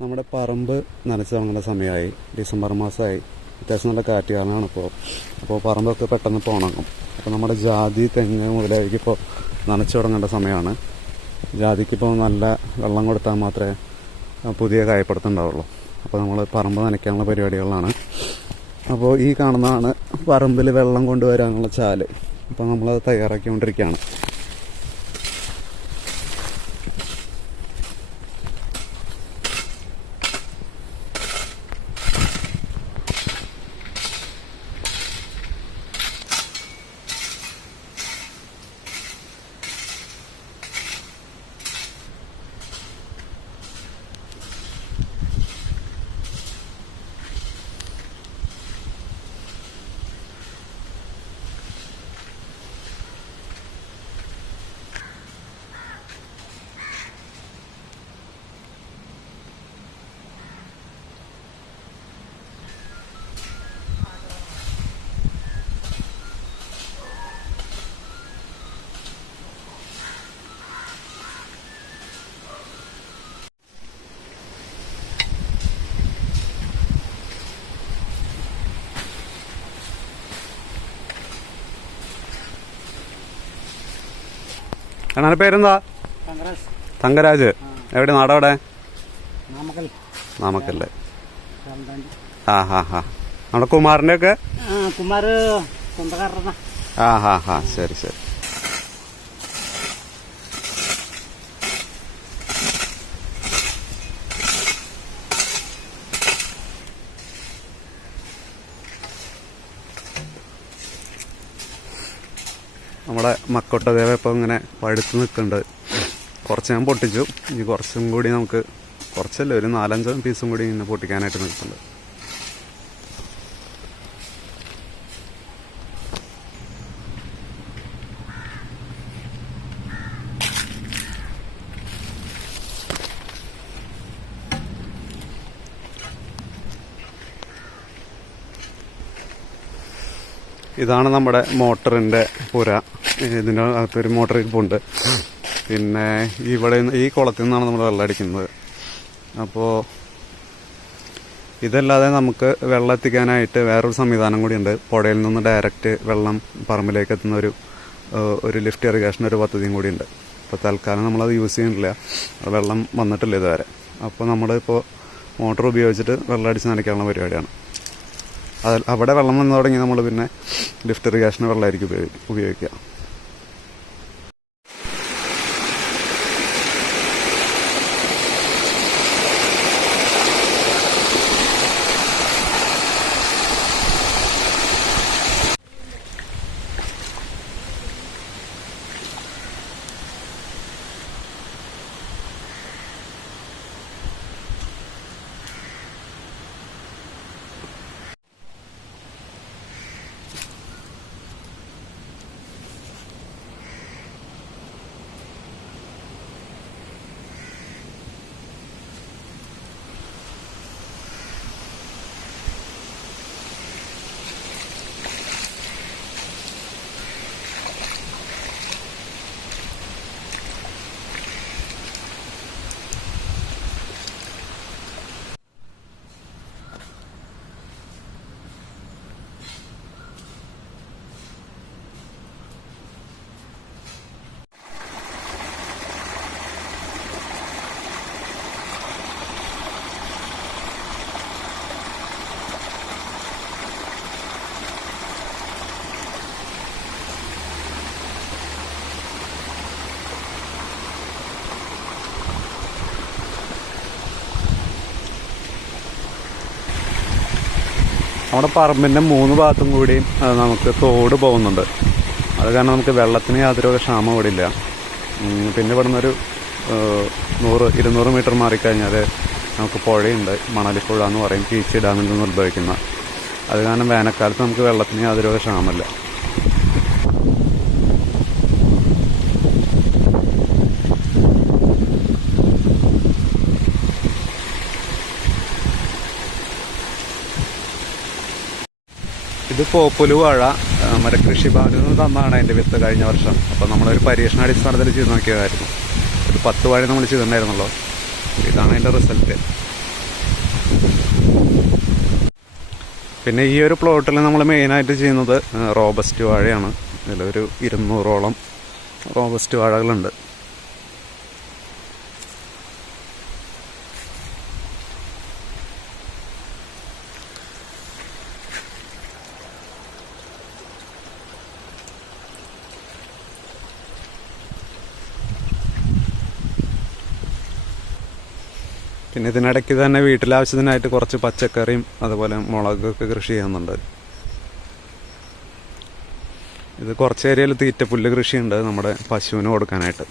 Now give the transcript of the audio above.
നമ്മുടെ പറമ്പ് നനച്ച് തുടങ്ങേണ്ട സമയമായി. ഡിസംബർ മാസമായി. അത്യാവശ്യം നല്ല കാറ്റ് കാലമാണ് അപ്പോൾ പറമ്പൊക്കെ പെട്ടെന്ന് ഉണങ്ങും. അപ്പോൾ നമ്മുടെ ജാതി, തെങ്ങ് മുതലായിരിക്കും ഇപ്പോൾ നനച്ച് തുടങ്ങേണ്ട സമയമാണ്. ജാതിക്കിപ്പോൾ നല്ല വെള്ളം കൊടുത്താൽ മാത്രമേ പുതിയ കായപ്പെടുത്തുണ്ടാവുള്ളൂ. അപ്പോൾ നമ്മൾ പറമ്പ് നനയ്ക്കാനുള്ള പരിപാടികളാണ്. അപ്പോൾ ഈ കാണുന്നതാണ് പറമ്പിൽ വെള്ളം കൊണ്ടുവരാനുള്ള ചാല്. അപ്പോൾ നമ്മളത് തയ്യാറാക്കിക്കൊണ്ടിരിക്കുകയാണ്. അണ്ണാ പേരെന്താ? തങ്കരാജ്. എവിടെ നാടവിടെ? നാമക്കല്ലേ? ആ ഹാ ഹാ. നമ്മുടെ കുമാറിന്റെ ഒക്കെ? ആ ഹാ ഹാ. ശരി ശരി. നമ്മുടെ മക്കോട്ടദേവ ഇപ്പോൾ ഇങ്ങനെ പഴുത്ത് നിൽക്കുന്നുണ്ട്. കുറച്ച് ഞാൻ പൊട്ടിച്ചു. ഇനി കുറച്ചും കൂടി നമുക്ക്, കുറച്ചല്ല, ഒരു 4-5 പീസും കൂടി ഇങ്ങനെ പൊട്ടിക്കാനായിട്ട് നിൽക്കുന്നുണ്ട്. ഇതാണ് നമ്മുടെ മോട്ടറിൻ്റെ പുര. ഇതിൻ്റെ അകത്തൊരു മോട്ടർ ഇരിപ്പുണ്ട്. പിന്നെ ഇവിടെ ഈ കുളത്തിൽ നിന്നാണ് നമ്മൾ വെള്ളം അടിക്കുന്നത്. അപ്പോൾ ഇതല്ലാതെ നമുക്ക് വെള്ളം എത്തിക്കാനായിട്ട് വേറൊരു സംവിധാനം കൂടിയുണ്ട്. പുഴയിൽ നിന്ന് ഡയറക്റ്റ് വെള്ളം പറമ്പിലേക്ക് എത്തുന്ന ഒരു ലിഫ്റ്റ് ഇറിഗേഷൻ ഒരു പദ്ധതിയും കൂടിയുണ്ട്. അപ്പോൾ തൽക്കാലം നമ്മളത് യൂസ് ചെയ്യുന്നില്ല, വെള്ളം വന്നിട്ടില്ല ഇതുവരെ. അപ്പോൾ നമ്മളിപ്പോൾ മോട്ടർ ഉപയോഗിച്ചിട്ട് വെള്ളം അടിച്ച് നനയ്ക്കാനുള്ള പരിപാടിയാണ്. അവിടെ വെള്ളം വന്നു തുടങ്ങി നമ്മൾ പിന്നെ ലിഫ്റ്റ് ഇറിഗേഷന് വെള്ളമായിരിക്കും ഉപയോഗിക്കുക. നമ്മുടെ പറമ്പിൻ്റെ 3 ഭാഗത്തും കൂടിയും നമുക്ക് തോട് പോകുന്നുണ്ട്. അത് കാരണം നമുക്ക് വെള്ളത്തിന് യാതൊരു ക്ഷാമം ഇവിടെ ഇല്ല. പിന്നെ ഇവിടെ നിന്നൊരു 100-200 മീറ്റർ മാറിക്കഴിഞ്ഞാൽ നമുക്ക് പുഴയുണ്ട്. മണലിപ്പുഴ എന്ന് പറയും, പീച്ചി ഡാമിൽ നിന്ന് ഉത്ഭവിക്കുന്ന. അത് കാരണം വേനൽക്കാലത്ത് നമുക്ക് വെള്ളത്തിന് യാതൊരു ക്ഷാമമില്ല. ഇത് പോപ്പുലു വാഴ മറ്റേ കൃഷിഭവനിൽ നിന്ന് തന്നാണ് അതിൻ്റെ വിത്ത് കഴിഞ്ഞ വർഷം. അപ്പോൾ നമ്മളൊരു പരീക്ഷണാടിസ്ഥാനത്തിൽ ചെയ്ത് നോക്കിയതായിരുന്നു. ഒരു 10 വാഴ നമ്മൾ ചെയ്തിട്ടുണ്ടായിരുന്നല്ലോ. ഇതാണ് അതിൻ്റെ റിസൾട്ട്. പിന്നെ ഈ ഒരു പ്ലോട്ടിൽ നമ്മൾ മെയിനായിട്ട് ചെയ്യുന്നത് റോബസ്റ്റ് വാഴയാണ്. ഇതിലൊരു 200ഓളം റോബസ്റ്റ് വാഴകളുണ്ട്. പിന്നെ ഇതിനിടയ്ക്ക് തന്നെ വീട്ടിലാവശ്യത്തിനായിട്ട് കുറച്ച് പച്ചക്കറിയും അതുപോലെ മുളകൊക്കെ കൃഷി ചെയ്യുന്നുണ്ട്. ഇത് കുറച്ച് ഏരിയയിൽ തീറ്റപ്പുല്ല് കൃഷിയുണ്ട് നമ്മുടെ പശുവിന് കൊടുക്കാനായിട്ട്.